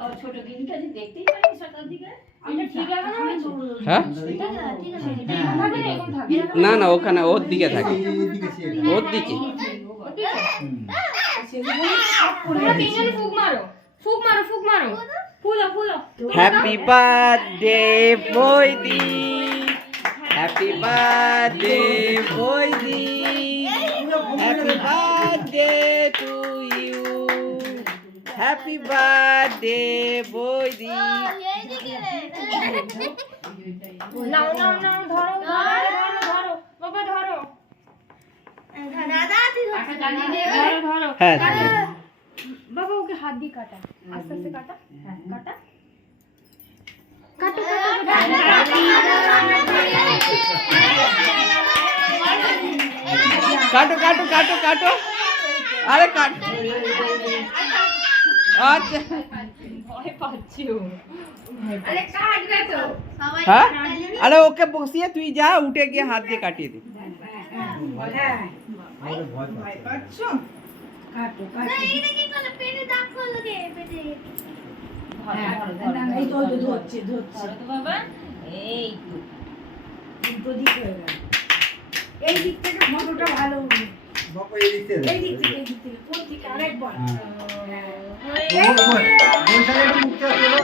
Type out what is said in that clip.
ছোট দিনটা যে দেখতেই পাইনি সকাল থেকে। এটা ঠিক আছে না? হ্যাঁ ঠিক আছে। থাকবে না এরকম থাকবে। না না ওখানে ওর দিকে থাকে ওর দিকে তোমরা তিনজন ফুক মারো। ফুক মারো, ফুক মারো। ফুলো, ফুলো। হ্যাপি বার্থডে বৈদি হ্যাপি বার্থডে বৈদি happy birthday to you happy birthday বৈদি নাও নাও নাও ধরো ধরো ধরো বাবা ধরো দাদা তুই ধরো ধরো হ্যাঁ বাবা ওকে হাত দিয়ে কাটা আস্তে আস্তে কাটা হ্যাঁ কাটা কাটো কাটো কাটো কাটো কাটো আরে কাট আচ্ছা ভয় পাচ্ছি ও আরে কাটবে তো সবাই হ্যাঁ আরে ওকে বসিয়ে তুই যা উঠে গিয়ে হাত দিয়ে কাটিয়ে দে এইটা কি করে পেটে দাগ করলো রে পেটে এই তো ধরছে তো বাবা এই তো দিক হয়ে গেল এই দিক থেকে ফটোটা ভালো উঠবে বাবা এই দিক থেকে এই দিক থেকে কোন দিকে আরেকবার বলছালে মুখটা তোলো